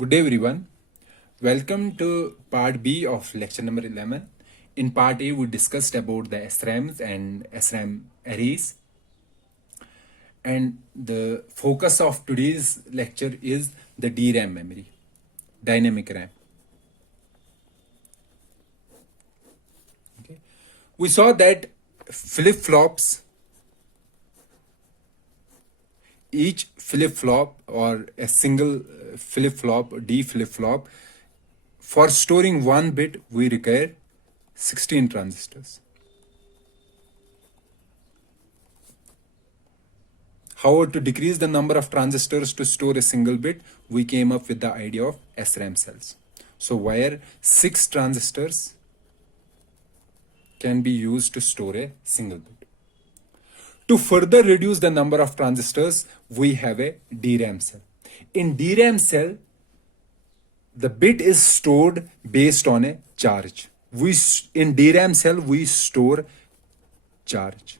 Good day, everyone. Welcome to part B of lecture number 11. In part A, we discussed about the SRAMs and SRAM arrays. And the focus of today's lecture is the DRAM memory, dynamic RAM. Okay. We saw that flip-flops, each flip-flop or a single flip-flop, D flip-flop, for storing one bit, we require 16 transistors. However, to decrease the number of transistors to store a single bit, we came up with the idea of SRAM cells. So where 6 transistors can be used to store a single bit. To further reduce the number of transistors, we have a DRAM cell. In DRAM cell, the bit is stored based on a charge. In DRAM cell, we store charge.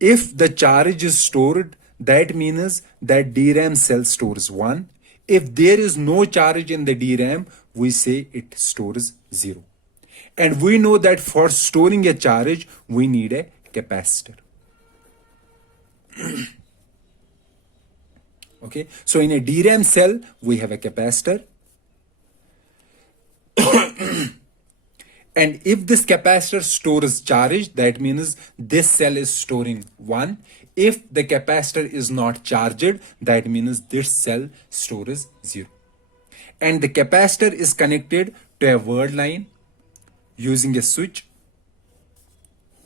If the charge is stored, that means that DRAM cell stores 1. If there is no charge in the DRAM, we say it stores 0. And we know that for storing a charge, we need a capacitor. Okay, so in a DRAM cell, we have a capacitor. And if this capacitor stores charge, that means this cell is storing 1. If the capacitor is not charged, that means this cell stores 0. And the capacitor is connected to a word line using a switch.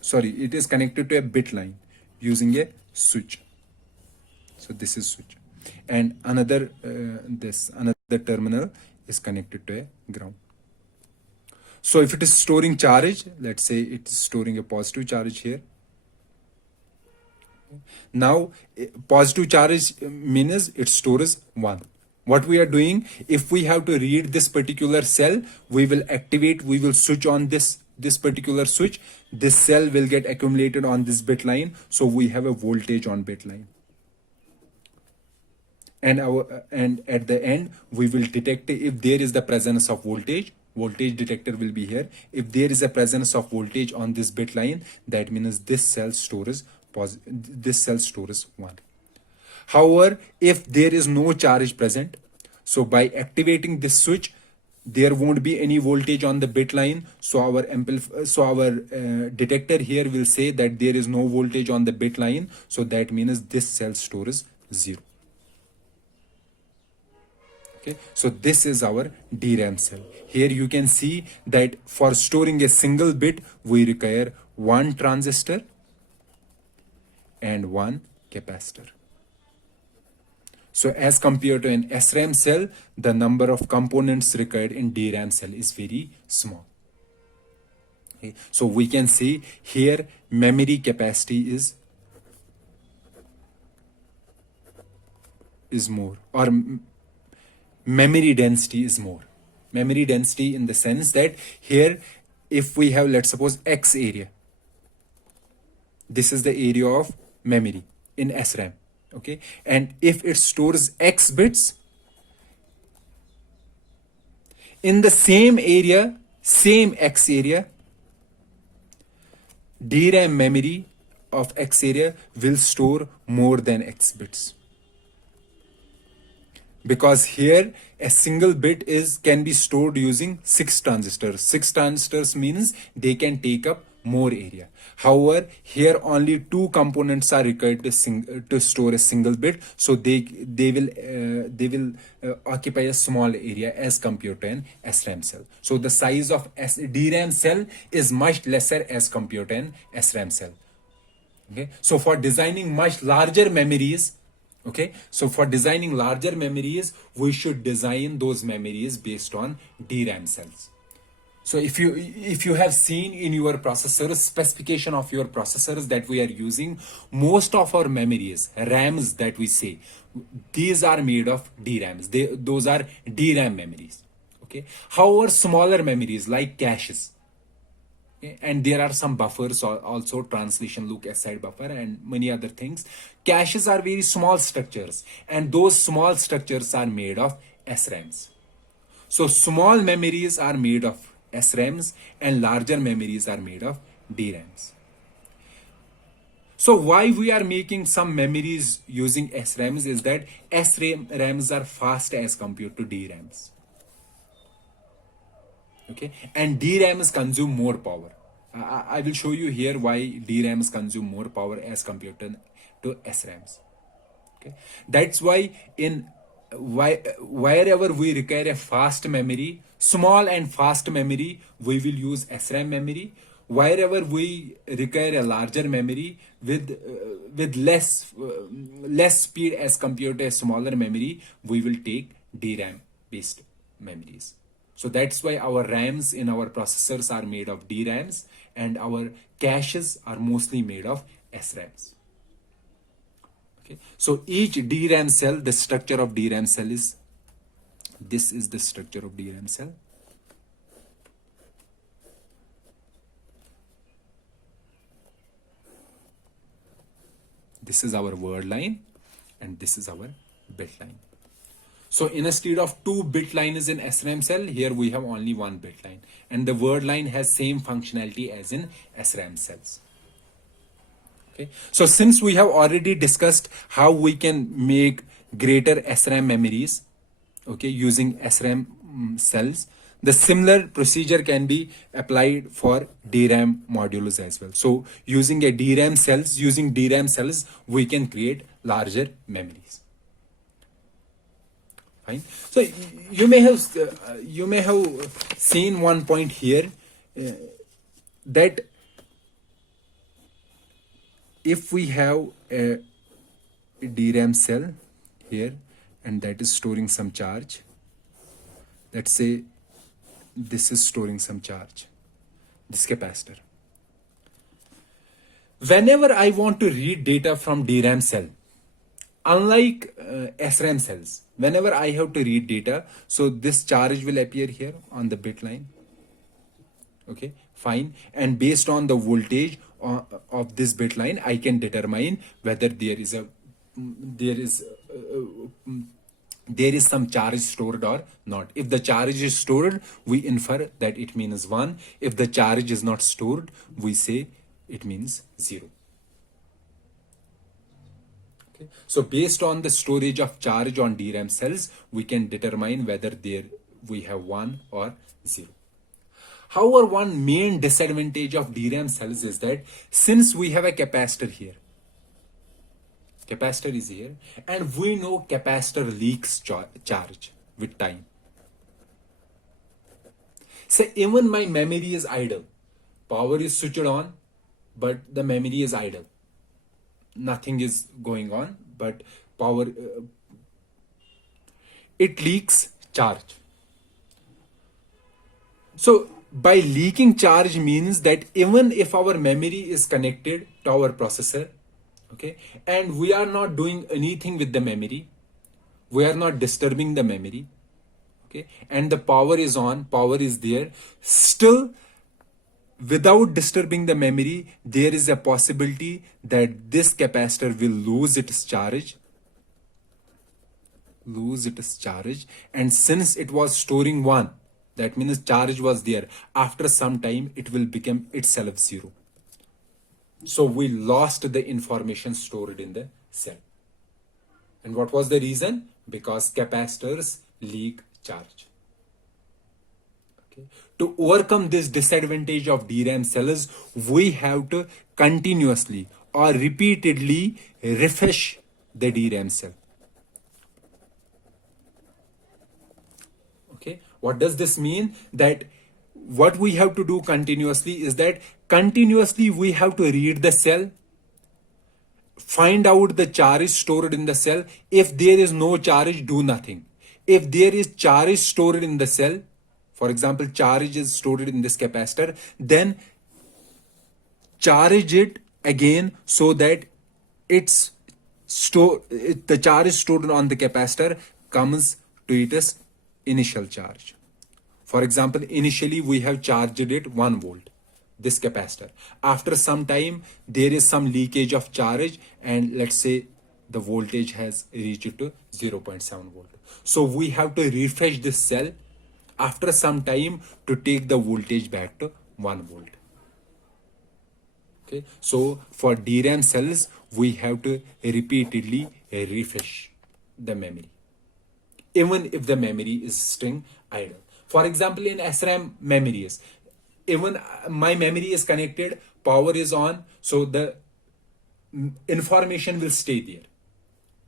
Sorry, it is connected to a bit line using a switch. So this is switch. And another terminal is connected to a ground. So if it is storing charge, let's say it is storing a positive charge here. Now, positive charge means it stores 1. What we are doing, if we have to read this particular cell, we will switch on this particular switch. This cell will get accumulated on this bit line. So we have a voltage on bit line. And at the end, we will detect if there is the presence of voltage. Voltage detector will be here. If there is a presence of voltage on this bit line, that means this cell stores 1. However, if there is no charge present, so by activating this switch, there won't be any voltage on the bit line. So our detector here will say that there is no voltage on the bit line. So that means this cell stores 0. Okay, so this is our DRAM cell. Here you can see that for storing a single bit, we require 1 transistor and 1 capacitor. So as compared to an SRAM cell, the number of components required in DRAM cell is very small. Okay, so we can see here memory capacity is more, or memory density is more. Memory density in the sense that here, if we have, let's suppose, X area, this is the area of memory in SRAM. Okay, and if it stores X bits in the same area, same X area, DRAM memory of X area will store more than X bits. Because here a single bit can be stored using 6 transistors. 6 transistors means they can take up more area. However, here only 2 components are required to store a single bit, so they will occupy a small area as compared to an SRAM cell. So the size of DRAM cell is much lesser as compared to an SRAM cell. Okay, so for designing much larger memories, okay, so for designing larger memories, we should design those memories based on DRAM cells. So if you have seen in your processors, specification of your processors that we are using, most of our memories, RAMs that we say, these are made of DRAMs. Those are DRAM memories. Okay. However, smaller memories like caches, and there are some buffers also, translation look aside buffer and many other things. Caches are very small structures, and those small structures are made of SRAMs. So small memories are made of SRAMs and larger memories are made of DRAMs. So why we are making some memories using SRAMs is that SRAMs are fast as compared to DRAMs. Okay, and DRAMs consume more power. I will show you here why DRAMs consume more power as compared to SRAMs. Okay, that's why wherever we require a fast memory, small and fast memory, we will use SRAM memory. Wherever we require a larger memory with less speed as compared to a smaller memory, we will take DRAM based memories. So that's why our RAMs in our processors are made of DRAMs and our caches are mostly made of SRAMs. Okay. So each DRAM cell, the structure of DRAM cell is, this is the structure of DRAM cell. This is our word line and this is our bit line. So instead of 2 bit lines in SRAM cell, here we have only 1 bit line, and the word line has same functionality as in SRAM cells. Okay. So since we have already discussed how we can make greater SRAM memories, okay, using SRAM cells, the similar procedure can be applied for DRAM modules as well. So using DRAM cells, we can create larger memories. Fine. So you may have seen one point here, that if we have a DRAM cell here and that is storing some charge, let's say this is storing some charge, this capacitor. Whenever I want to read data from DRAM cell, unlike SRAM cells, whenever I have to read data, so this charge will appear here on the bit line. Okay, fine. And based on the voltage of this bit line, I can determine whether there is some charge stored or not. If the charge is stored, we infer that it means 1. If the charge is not stored, we say it means 0. Okay. So based on the storage of charge on DRAM cells, we can determine whether we have 1 or 0. However, one main disadvantage of DRAM cells is that since we have a capacitor here, capacitor is here, and we know capacitor leaks charge with time. Say even my memory is idle, power is switched on, but the memory is idle. Nothing is going on, but power, it leaks charge. So by leaking charge means that even if our memory is connected to our processor, okay, and we are not doing anything with the memory, we are not disturbing the memory, okay, and the power is on, power is there, still without disturbing the memory, there is a possibility that this capacitor will lose its charge, and since it was storing 1, that means charge was there, after some time it will become itself 0. So we lost the information stored in the cell. And what was the reason? Because capacitors leak charge. Okay. To overcome this disadvantage of DRAM cells, we have to continuously or repeatedly refresh the DRAM cell. Okay. What does this mean? That what we have to do continuously is that continuously we have to read the cell, find out the charge stored in the cell. If there is no charge, do nothing. If there is charge stored in the cell, for example, charge is stored in this capacitor, then charge it again so that the charge stored on the capacitor comes to its initial charge. For example, initially we have charged it 1 volt. this capacitor. After some time, there is some leakage of charge, and let's say the voltage has reached to 0.7 volt. So we have to refresh this cell after some time to take the voltage back to 1 volt. Okay, so for DRAM cells, we have to repeatedly refresh the memory, even if the memory is staying idle. For example, in SRAM memories, even my memory is connected, power is on, so the information will stay there.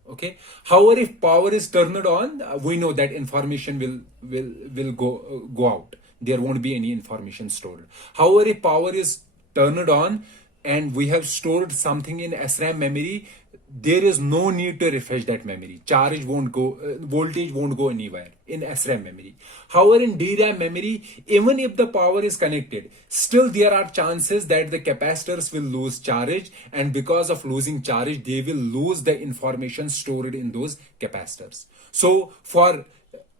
Okay. However, if power is turned on, we know that information will go out. There won't be any information stored. However, if power is turned on and we have stored something in SRAM memory, there is no need to refresh that memory. Charge won't go, voltage won't go anywhere in SRAM memory. However, in DRAM memory, even if the power is connected, still there are chances that the capacitors will lose charge, and because of losing charge, they will lose the information stored in those capacitors. So for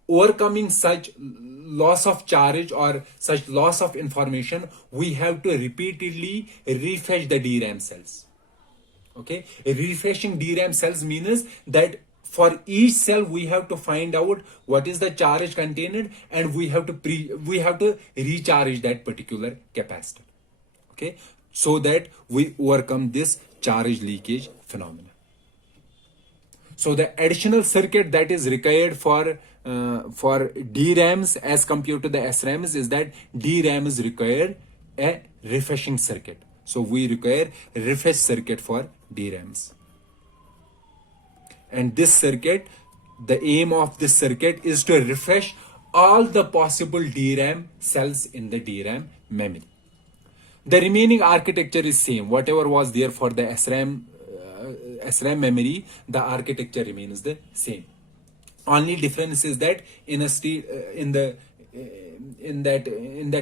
overcoming such loss of charge or such loss of information, we have to repeatedly refresh the DRAM cells. Okay, refreshing DRAM cells means that for each cell we have to find out what is the charge contained, and we have to recharge that particular capacitor. Okay, so that we overcome this charge leakage phenomena. So the additional circuit that is required for DRAMs as compared to the SRAMs is that DRAMs require a refreshing circuit. So we require a refresh circuit for DRAMs. And this circuit, the aim of this circuit is to refresh all the possible DRAM cells in the DRAM memory. The remaining architecture is same. Whatever was there for the SRAM memory, the architecture remains the same. Only difference is that in that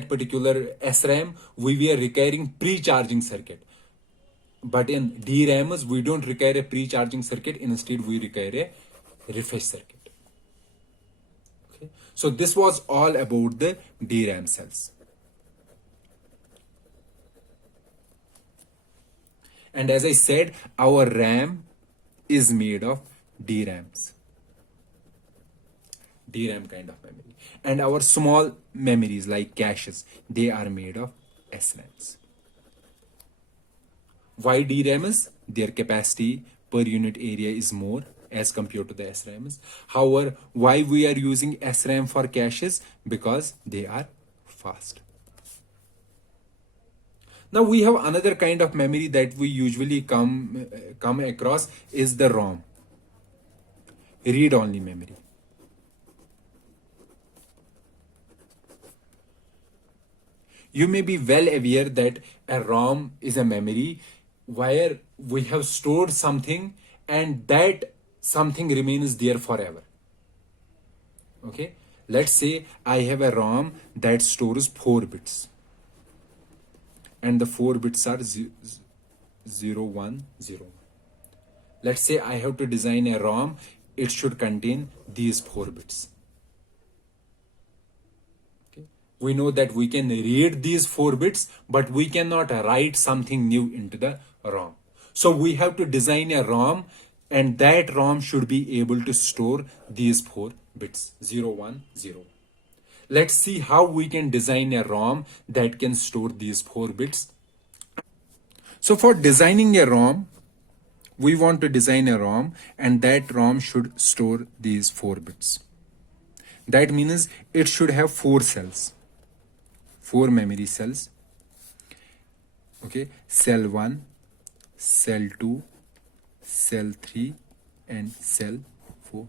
particular SRAM, we were requiring pre-charging circuit. But in DRAMs, we don't require a pre-charging circuit. Instead, we require a refresh circuit. Okay. So this was all about the DRAM cells. And as I said, our RAM is made of DRAMs. DRAM kind of memory. And our small memories like caches, they are made of SRAMs. Why DRAMs? Their capacity per unit area is more as compared to the SRAMs. However, why we are using SRAM for caches? Because they are fast. Now we have another kind of memory that we usually come across is the ROM, read-only memory. You may be well aware that a ROM is a memory where we have stored something and that something remains there forever. Okay, let's say I have a ROM that stores 4 bits. And the 4 bits are 0, 1, 0. Let's say I have to design a ROM, it should contain these 4 bits. Okay. We know that we can read these 4 bits, but we cannot write something new into the ROM. So we have to design a ROM, and that ROM should be able to store these 4 bits, 0, 1, 0. Let's see how we can design a ROM that can store these 4 bits. So for designing a ROM, we want to design a ROM, and that ROM should store these 4 bits. That means it should have 4 cells, 4 memory cells. Okay, cell 1, cell 2, cell 3, and cell 4.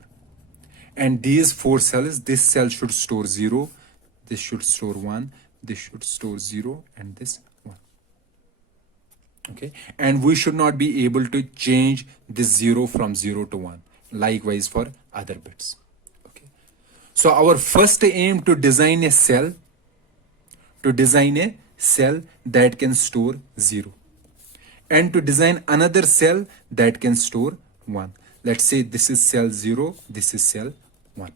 And these 4 cells, this cell should store 0, this should store 1, this should store 0, and this 1. Okay, and we should not be able to change this 0 from 0 to 1. Likewise for other bits. Okay, so our first aim to design a cell, that can store 0, and to design another cell that can store 1. Let's say this is cell 0, this is cell 1.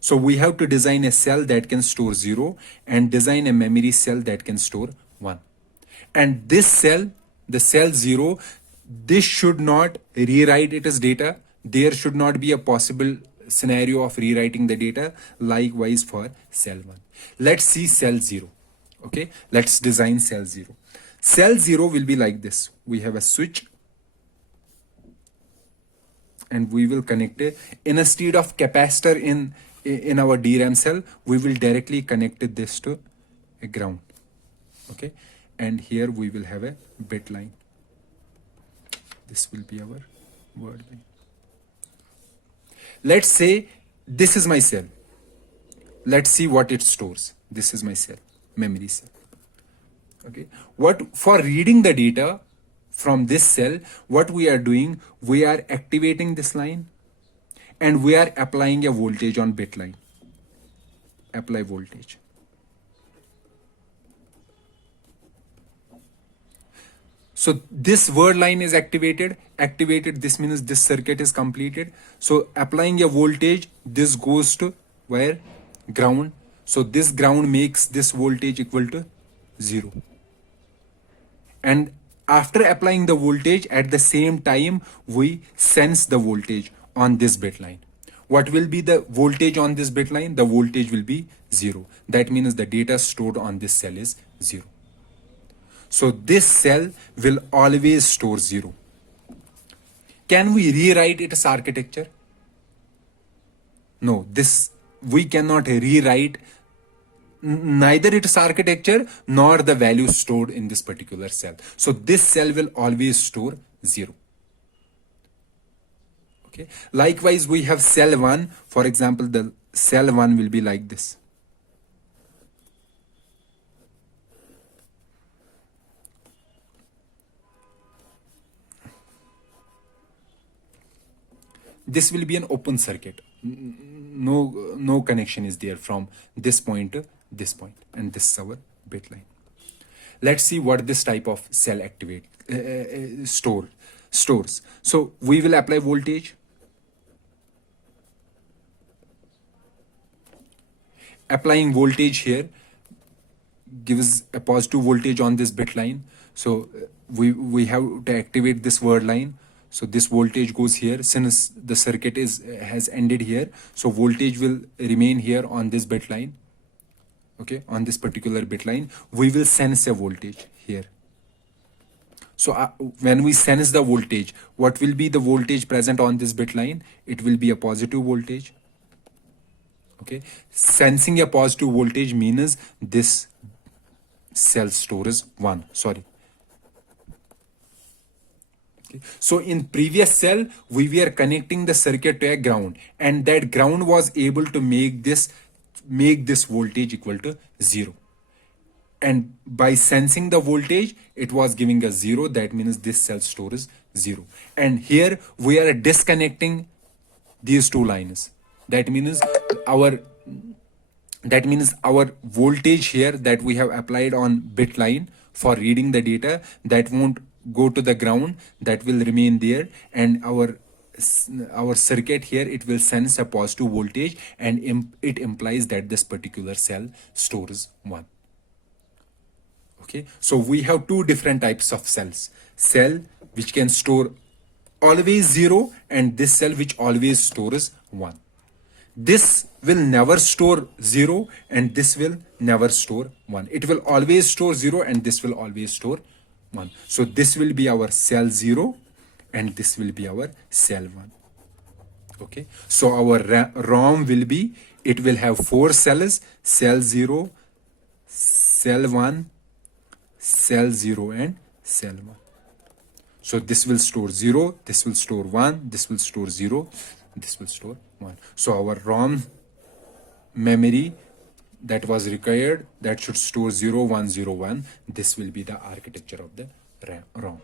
So we have to design a cell that can store 0 and design a memory cell that can store 1. And this cell, the cell 0, this should not rewrite it as data. There should not be a possible scenario of rewriting the data. Likewise for cell 1. Let's see cell 0. Okay, let's design cell 0. Cell 0 will be like this. We have a switch and we will connect it. Instead of capacitor in our DRAM cell, we will directly connect this to a ground. Okay, and here we will have a bit line. This will be our word line. Let's say this is my cell. Let's see what it stores. This is my cell, memory cell. Okay, what for reading the data from this cell, what we are doing, we are activating this line and we are applying a voltage on bit line. Apply voltage. So this word line is activated. Activated, this means this circuit is completed. So applying a voltage, this goes to where? Ground. So this ground makes this voltage equal to 0. And after applying the voltage, at the same time, we sense the voltage on this bit line. What will be the voltage on this bit line? The voltage will be 0. That means the data stored on this cell is 0. So this cell will always store 0. Can we rewrite its architecture? No, this we cannot rewrite neither its architecture nor the value stored in this particular cell. So this cell will always store 0. Okay. Likewise, we have cell 1. For example, the cell 1 will be like this. This will be an open circuit. No connection is there from this point to this point, and this is our bit line. Let's see what this type of cell activate stores. So we will apply voltage. Applying voltage here gives a positive voltage on this bit line. So we have to activate this word line. So this voltage goes here. Since the circuit has ended here, so voltage will remain here on this bit line. Okay, on this particular bit line, we will sense a voltage here. So when we sense the voltage, what will be the voltage present on this bit line? It will be a positive voltage. Okay, sensing a positive voltage means this cell stores 1. Sorry. Okay. So in previous cell, we were connecting the circuit to a ground, and that ground was able to make this voltage equal to 0. And by sensing the voltage, it was giving us 0. That means this cell stores 0. And here we are disconnecting these two lines. That means our voltage here that we have applied on bit line for reading the data, that won't go to the ground, that will remain there, and our circuit here, it will sense a positive voltage, and it implies that this particular cell stores 1. Okay, so we have two different types of cells: cell which can store always 0, and this cell which always stores 1. This will never store 0, and this will never store 1. It will always store 0, and this will always store 1. So this will be our cell 0, and this will be our cell 1. Okay, so our ROM will be, it will have 4 cells: cell 0, cell 1, cell 0, and cell 1. So this will store 0, this will store 1, this will store 0, this will store 1. So our ROM memory that was required, that should store 0, 1, 0, 1. This will be the architecture of the ROM.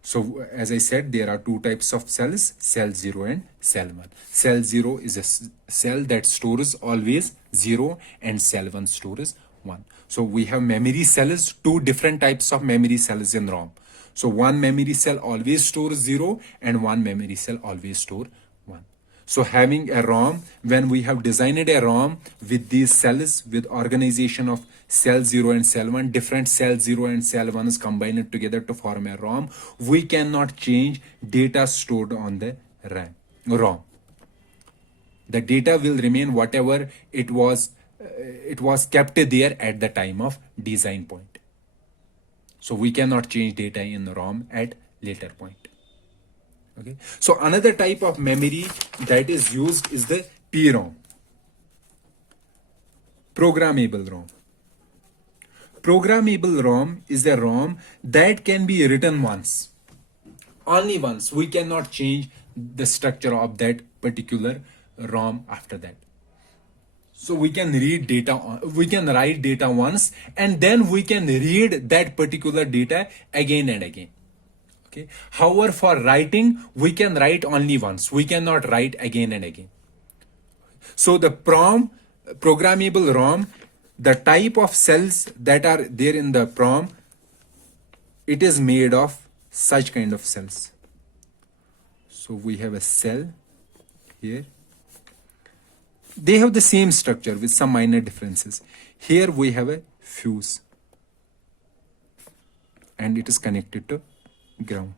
So as I said, there are two types of cells: cell 0 and cell 1. Cell 0 is a cell that stores always 0, and cell 1 stores 1. So we have memory cells, two different types of memory cells in ROM. So one memory cell always stores 0, and one memory cell always stores 1. So having a ROM, when we have designed a ROM with these cells, with organization of cell 0 and cell 1, different cell 0 and cell 1 is combined together to form a ROM, we cannot change data stored on the ROM. The data will remain whatever it was kept there at the time of design point. So we cannot change data in the ROM at later point. Okay. So another type of memory that is used is the PROM, programmable ROM. Programmable ROM is a ROM that can be written once, only once. We cannot change the structure of that particular ROM after that. So we can read data, we can write data once, and then we can read that particular data again and again. Okay. However, for writing, we can write only once. We cannot write again and again. So the programmable ROM, the type of cells that are there in the PROM, it is made of such kind of cells. So we have a cell here. They have the same structure with some minor differences. Here we have a fuse, and it is connected to ground.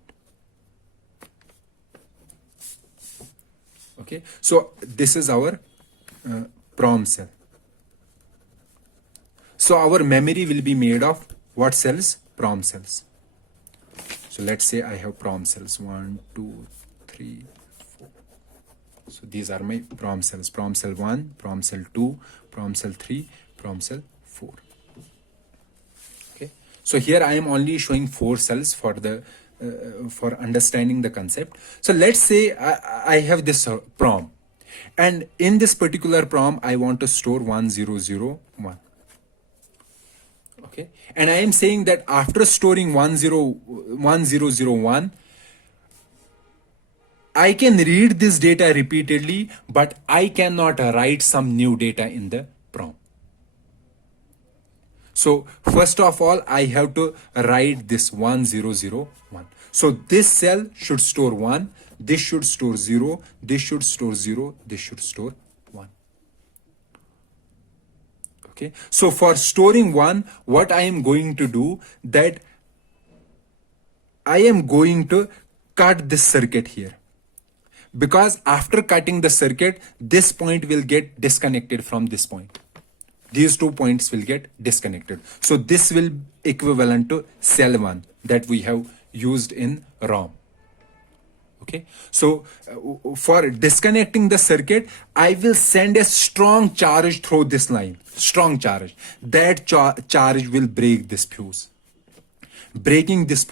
Okay, so this is our PROM cell. So our memory will be made of what cells? PROM cells. So let's say I have PROM cells 1, 2, 3, 4. So these are my PROM cells: PROM cell 1, PROM cell 2, PROM cell 3, PROM cell 4. Okay, so here I am only showing 4 cells for the for understanding the concept. So let's say I have this PROM, and in this particular PROM I want to store 1001. Okay, and I am saying that after storing 1001, I can read this data repeatedly, but I cannot write some new data in the PROM. So first of all, I have to write this 1001. So this cell should store 1, this should store 0, this should store 0, this should store 1. Okay. So for storing 1, what I am going to do, that I am going to cut this circuit here. Because after cutting the circuit, this point will get disconnected from this point. These 2 points will get disconnected. So this will equivalent to cell 1 that we have used in ROM. Okay. So for disconnecting the circuit, I will send a strong charge through this line. Strong charge. That charge will break this fuse. Breaking this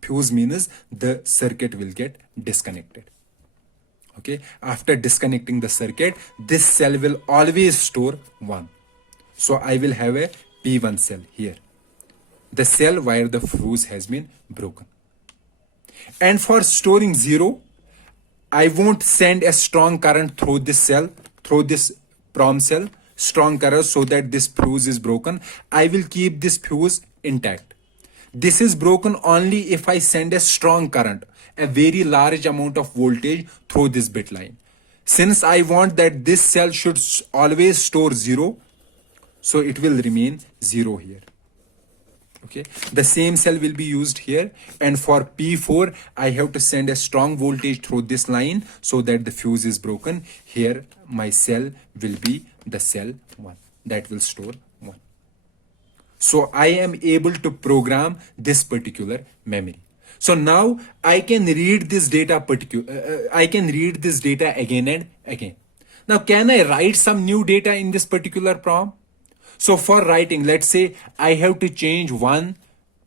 fuse means the circuit will get disconnected. Okay. After disconnecting the circuit, this cell will always store 1. So I will have a P1 cell here, the cell where the fuse has been broken. And for storing 0, I won't send a strong current through this cell, through this PROM cell, strong current, so that this fuse is broken. I will keep this fuse intact. This is broken only if I send a strong current, a very large amount of voltage through this bit line. Since I want that this cell should always store 0, so it will remain 0 here. Okay, the same cell will be used here, and for P4 I have to send a strong voltage through this line so that the fuse is broken. Here my cell will be the cell 1 that will store 1. So I am able to program this particular memory. So now I can read this data I can read this data again and again. Now can I write some new data in this particular PROM? So for writing, let's say I have to change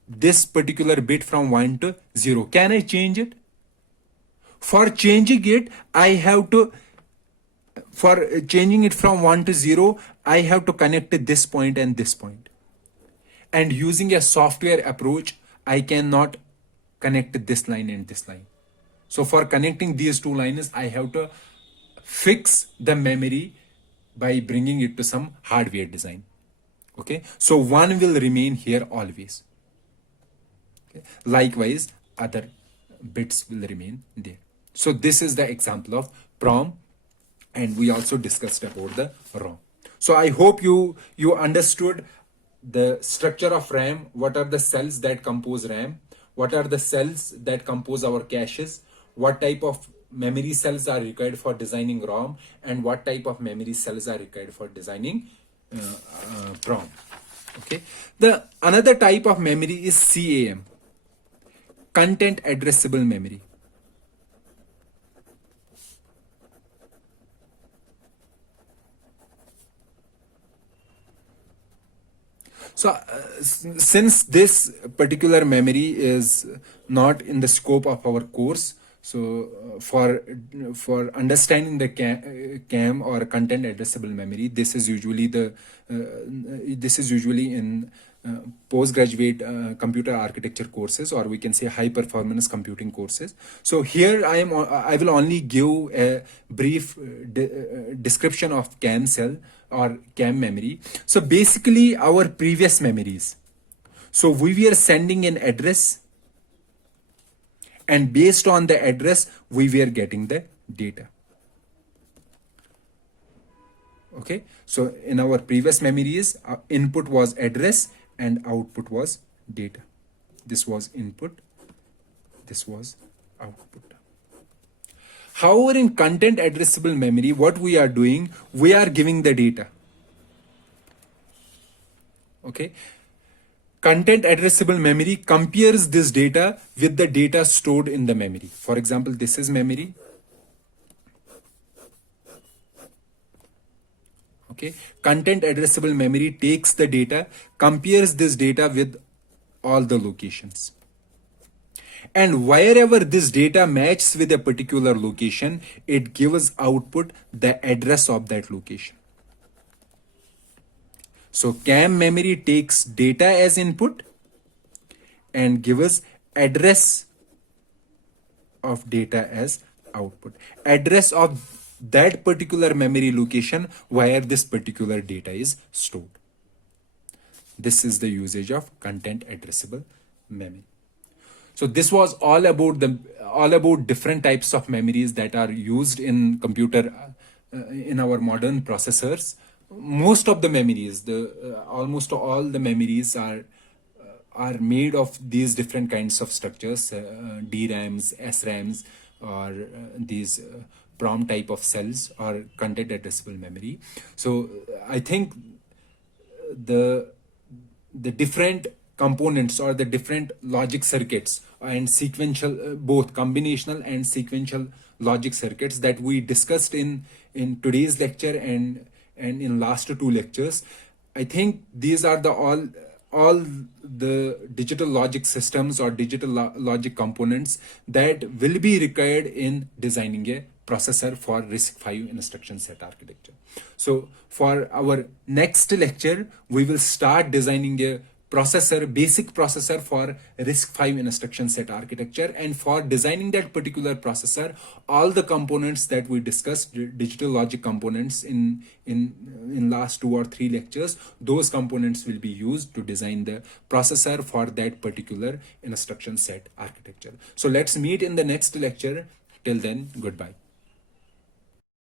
this particular bit from 1 to 0. Can I change it? For changing it, for changing it from 1 to 0, I have to connect this point and this point. And using a software approach, I cannot connect this line and this line. So for connecting these 2 lines, I have to fix the memory by bringing it to some hardware design. Okay, so 1 will remain here always. Okay. Likewise, other bits will remain there. So this is the example of PROM and we also discussed about the ROM. So I hope you understood the structure of RAM, what are the cells that compose RAM, what are the cells that compose our caches, what type of memory cells are required for designing ROM, and what type of memory cells are required for designing PROM. Okay, the another type of memory is CAM, content addressable memory. So, since this particular memory is not in the scope of our course, so for understanding the CAM or content addressable memory, this is usually in postgraduate computer architecture courses, or we can say high performance computing courses. So here I will only give a brief description of CAM cell or CAM memory. So basically our previous memories. So we were sending an address, and based on the address we were getting the data. Okay, so in our previous memories, input was address and output was data. This was input, this was output. However, in content addressable memory, what we are doing, we are giving the data. Okay, content addressable memory compares this data with the data stored in the memory. For example, this is memory. Okay, content addressable memory takes the data, compares this data with all the locations, and wherever this data matches with a particular location, it gives output the address of that location. So CAM memory takes data as input and gives address of data as output, address of that particular memory location where this particular data is stored. This is the usage of content addressable memory. So this was all about different types of memories that are used in computer in our modern processors. Most of the memories, almost all the memories are made of these different kinds of structures, DRAMs, SRAMs, or these PROM type of cells or content addressable memory. So I think the different components or the different logic circuits and sequential, both combinational and sequential logic circuits that we discussed in today's lecture and in last two lectures, I think these are the all the digital logic systems or digital logic components that will be required in designing a processor for RISC-V instruction set architecture. So for our next lecture, we will start designing a basic processor for RISC-V instruction set architecture, and for designing that particular processor, all the components that we discussed, digital logic components in last 2 or 3 lectures, those components will be used to design the processor for that particular instruction set architecture. So let's meet in the next lecture. Till then, goodbye.